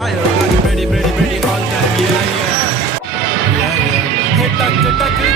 Ready, ready, ready, all time, yeah, yeah. Yeah, yeah. Hey, tuck, tuck,